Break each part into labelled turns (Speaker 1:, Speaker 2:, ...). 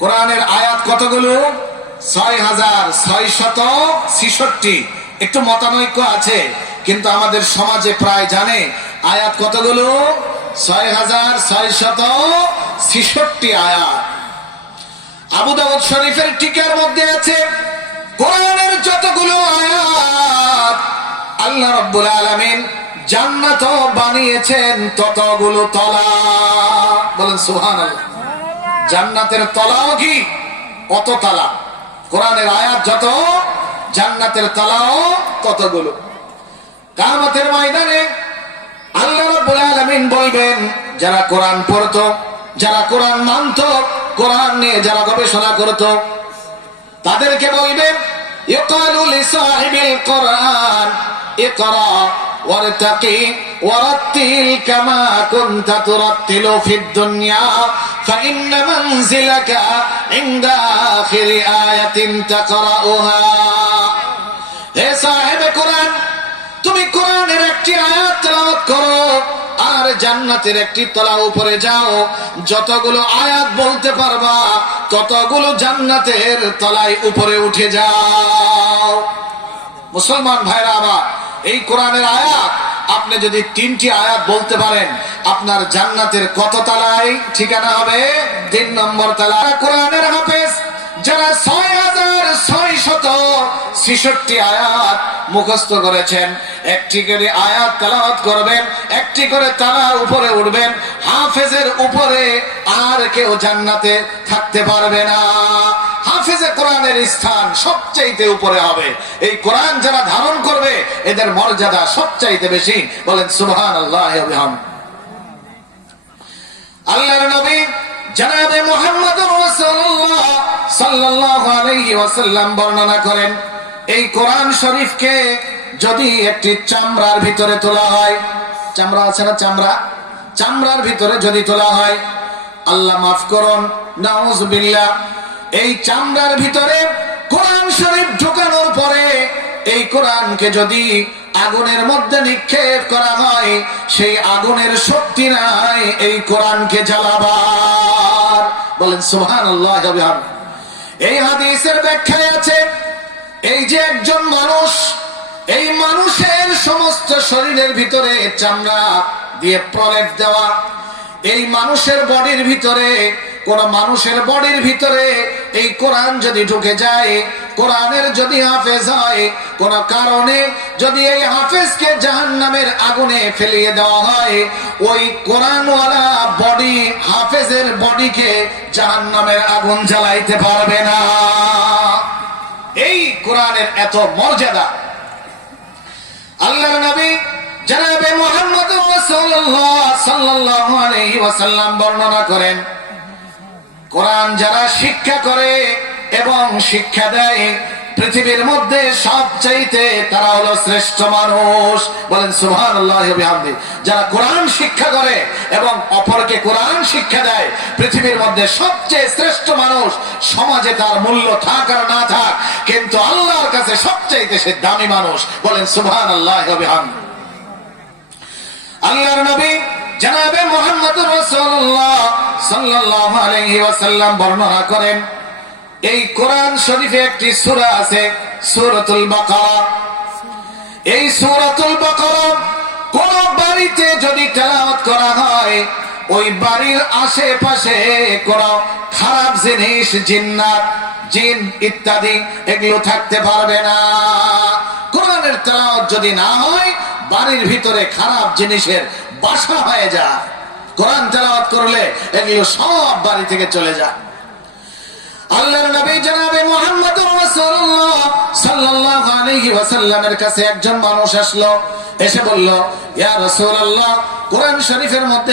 Speaker 1: কোরআনের আয়াত কতগুলো? ছয় হাজার ছয় শত ছিষট্টি। একটু মতানৈক্য আছে, কিন্তু আমাদের সমাজে প্রায় জানে, আয়াত কতগুলো? ছয় হাজার ছয় শত ছিষট্টি আয়াত। আবু দাউদ শরীফের টিকার মধ্যে আছে, কোরআনের যতগুলো আয়াত, আল্লাহ রাব্বুল আলামিন জান্নাত বানিয়েছেন ততগুলো তলা। বলেন সুবহানাল্লাহ। জান্নাতের তলাও কি অত তালা কোরআনের আয়াত যত জান্নাতের তলাও ততগুলো কামতের ময়দানে আল্লাহ রাব্বুল আলামিন বলবেন যারা কোরআন পড়তো যারা কোরআন মানতো কোরআন নিয়ে যারা গবেষণা করতো তাদেরকে বলবেন ইকালু লিসাহিবিল কোরআন ইকরা ওয়ারতাকি ওয়ারাত্তিল কামা কুনতা তুরাত্তিলু ফিদ দুনিয়া فإن منزلك عند آخر آية تقرأها হে সাহেব কোরআন তুমি কোরআনের একটি আয়াত তেলাওয়াত করো আর জান্নাতের একটি তলা উপরে যাও যতগুলো আয়াত বলতে পারবা ততগুলো জান্নাতের তলায় উপরে উঠে যাও মুসলমান ভাইরা আবার এই কোরআনের আয়াত আপনি যদি তিনটি আয়াত বলতে পারেন, আপনার জান্নাতের কত তালায় ঠিকানা হবে? তিন নম্বর তালা। কোরআনের হাফেজ, যারা ছয় হাজার ছয় শত ছিষট্টি আয়াত মুখস্থ করেছেন, একটি করে আয়াত তালাওয়াত করবেন, একটি করে তালা উপরে উঠবেন, হাফেজের উপরে আর কেউ জান্নাতে থাকতে পারবে না। হাফেজে কোরআনের স্থান সবচাইতে উপরে হবে। এই কোরআন যারা ধারণ করবে, এদের মর্যাদা সবচাইতে বেশি। বলেন সুবহান আল্লাহ আল্লাহর নবী মোহাম্মদ বর্ণনা করেন, এই কোরআন শরীফকে যদি একটি চামড়ার ভিতরে তোলা হয়, চামড়া আছে না চামড়া? চামড়ার ভিতরে যদি তোলা হয়, আল্লাহ মাফ করুন, নাউজুবিল্লাহ এই চামড়ার ভিতরে কোরআন শরীফ ঢোকানোর পরে এই কোরআনকে যদি আগুনের মধ্যে নিক্ষেপ করা হয়, সেই আগুনের শক্তি নাই এই কোরআনকে জ্বালাবার। বলেন সুহান এই হাদিসের ব্যাখ্যায় আছে, এই যে একজন মানুষ, এই মানুষের সমস্ত শরীরের ভিতরে চামড়া দিয়ে প্রলেপ দেওয়া এই মানুষের বডির ভিতরে, কোন মানুষের বডির ভিতরে এই কোরআন যদি ঢুকে যায়, কোরআনের যদি হাফেজ হয়, কোন কারণে যদি এই হাফেজকে জাহান নামের আগুনে ফেলিয়ে দেওয়া হয়, ওই কোরআনওয়ালা বডি, হাফেজের বডিকে জাহান নামের আগুন জ্বালাইতে পারবে না। এই কোরআনের এত মর্যাদা। আল্লাহ নবী জানাবে মোহাম্মদ রাসূলুল্লাহ বর্ণনা করেন, কোরআন যারা শিক্ষা করে এবং শিক্ষা দেয়, পৃথিবীর মধ্যে সবচাইতে তারা হলো শ্রেষ্ঠ মানুষ। বলেন সুহান যারা কোরআন শিক্ষা করে এবং অপরকে কোরআন শিক্ষা দেয়, পৃথিবীর মধ্যে সবচেয়ে শ্রেষ্ঠ মানুষ সমাজে তার মূল্য থাক আর না থাক, কিন্তু আল্লাহর কাছে সবচাইতে সে দামি মানুষ। বলেন সুবহান আল্লাহ আল্লাহর নবী জানাবে মোহাম্মদ রসুল্লাহ সাল্লাল্লাহু আলাইহি ওয়াসাল্লাম বর্ণনা করেন। এই কোরআন শরীফে একটি সূরা আছে, সূরাতুল বাকারা। এই সূরাতুল বাকারা কোন বাড়িতে যদি তেলাওয়াত করা হয়, ওই বাড়ির আশেপাশে কোন খারাপ জিনিস, জিন্নাত, জিন ইত্যাদি এগুলো থাকতে পারবে না। কোরআনের তেলাওয়াত যদি না হয় বাড়ির ভিতরে খারাপ জিনিসের বাসা হয়ে যায়। কোরআন তেলাওয়াত করলে এগুলো সব বাড়ি থেকে চলে যায়।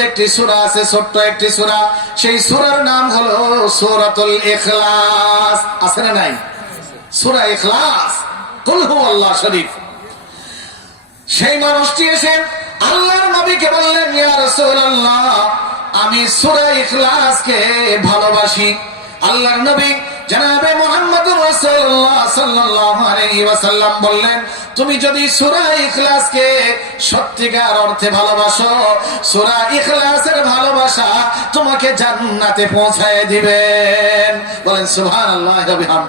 Speaker 1: একটি সূরা আছে, ছোট্ট সেই সূরার নাম হলো শরীফ। সেই মানুষটি এসে আল্লাহর নবীকে বললেন, ইয়া রাসূলুল্লাহ, আমি সূরা ইখলাসকে ভালোবাসি। আল্লাহর নবী জানাবে মোহাম্মদ রাসূলুল্লাহ সাল্লাল্লাহু আলাইহি ওয়াসাল্লাম বললেন, তুমি যদি সূরা ইখলাসকে সত্যিকার অর্থে ভালোবাসো, সূরা ইখলাসের ভালোবাসা তোমাকে জান্নাতে পৌঁছায় দিবেন। বলেন, সুবহানাল্লাহি ওয়া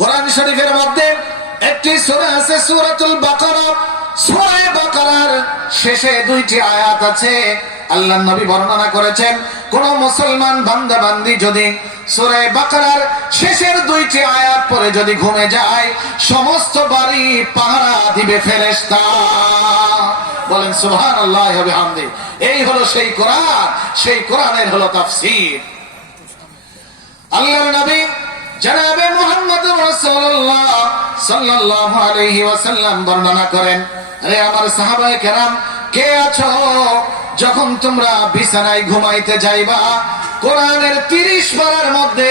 Speaker 1: কোরআন শরীফের মধ্যে একটি সূরা আছে সূরাতুল বাকারা। সূরা বাকারার শেষে দুইটি আয়াত আছে। আল্লাহ নবী বর্ণনা করেছেন, কোন মুসলমান বান্দা বান্দি যদি সূরা বাকারার শেষের দুইটি আয়াত পরে যদি ঘুমে যায়, সমস্ত বাড়ি পাহারা দিবে ফেরেশতা। বলেন, সুবহানাল্লাহি ওয়া বিহামদিহি এই হলো সেই কোরআন, সেই কোরআনের হলো তাফসীর। আল্লাহর নবী জনাবে মুহাম্মদ রাসূলুল্লাহ সাল্লাল্লাহু আলাইহি ওয়াসাল্লাম বর্ণনা করেন, আরে আমার সাহাবায়ে কেরাম, কে আছো? যখন তোমরা বিছানায় ঘুমাইতে যাইবা, কোরআনের 30 পারার মধ্যে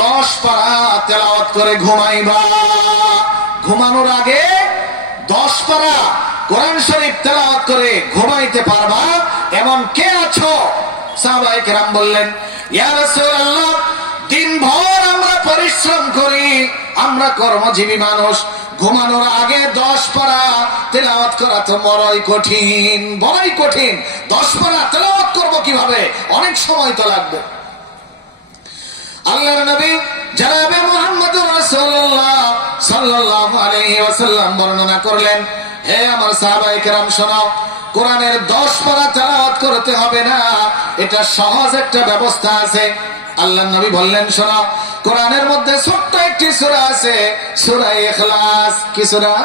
Speaker 1: 10 পারা তেলাওয়াত করে ঘুমাইবা। ঘুমানোর আগে 10 পারা কোরআন শরীফ তেলাওয়াত করে ঘুমাইতে পারবা, এমন কে আছো? সাহাবায়ে কেরাম বললেন, ইয়া রাসূলুল্লাহ পরিশ্রম করি। আমরা কর্মজীবী মানুষ। ঘুমানোর আগে দশ পারা তেলাওয়াত করা তো বড়ই কঠিন বড়ই কঠিন। দশ পারা তেলাওয়াত করব কীভাবে? অনেক সময় তো লাগবে। আল্লাহর নবী জানাবে মুহাম্মদুর রাসূলুল্লাহ সাল্লাল্লাহু আলাইহি ওয়াসাল্লাম বর্ণনা করলেন, হে আমার সাহাবায়ে কেরাম শোনাও কোরআনের 10 পারা তেলাওয়াত করতে হবে না। এটা সহজ একটা ব্যবস্থা আছে। আল্লাহর নবী বললেন শোনাও কোরআনের মধ্যে ছোট্ট একটি সূরা আছে, সূরা ইখলাস। কি সূরা?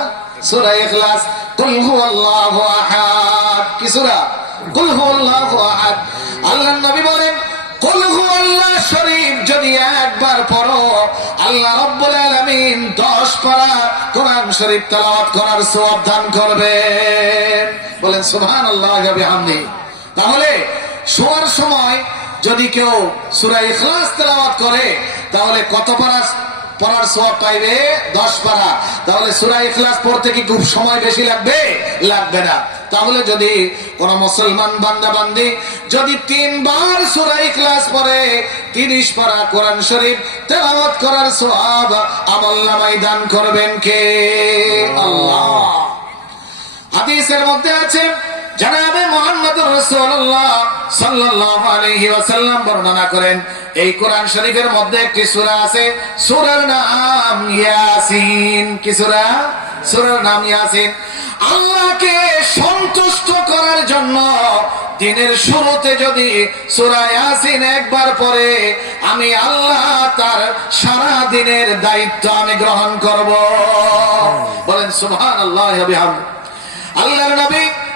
Speaker 1: সূরা ইখলাস। কুল হুয়াল্লাহু আহাদ। কি সূরা? কুল হুয়াল্লাহু আহাদ। আল্লাহর নবী বলেন, কুল শরীফ যদি একবার পড়ো, আল্লাহ রাব্বুল আলামিন 10 পারা কোরআন শরীফ তেলাওয়াত করার সওয়াব দান করবেন। বলেন, সুবহানাল্লাহি ওয়া বিহামদিহি তাহলে, শোয়ার সময় যদি কেউ সূরা ইখলাস তেলাওয়াত করে তাহলে কত পারা পড়ার সওয়াব পাইবে 10 পারা। তাহলে সূরা ইখলাস পড়তে কি খুব সময় বেশি লাগবে? লাগবে না। তাহলে যদি কোন মুসলমান বান্দা বান্দি যদি তিনবার সূরা ইখলাস পড়ে 30 পারা কোরআন শরীফ তেলাওয়াত করার সওয়াব আমলনামায় দান করবেন কে? আল্লাহ। হাদিসের মধ্যে আছে জানাবে মোহাম্মদ রাসূলুল্লাহ সাল্লাল্লাহু আলাইহি ওয়াসাল্লাম বর্ণনা করেন। এই কোরআন শরীফের মধ্যে একটি সূরা আছে, সূরার নাম ইয়াসিন। কি সূরা? সূরার নাম ইয়াসিন। আল্লাহকে সন্তুষ্ট করার জন্য দিনের শুরুতে যদি সূরা ইয়াসিন একবার পড়ে, আমি আল্লাহ তার সারা দিনের দায়িত্ব আমি গ্রহণ করব। বলেন সুবহানাল্লাহি ওয়া বিহামদিহি আল্লাহর নবী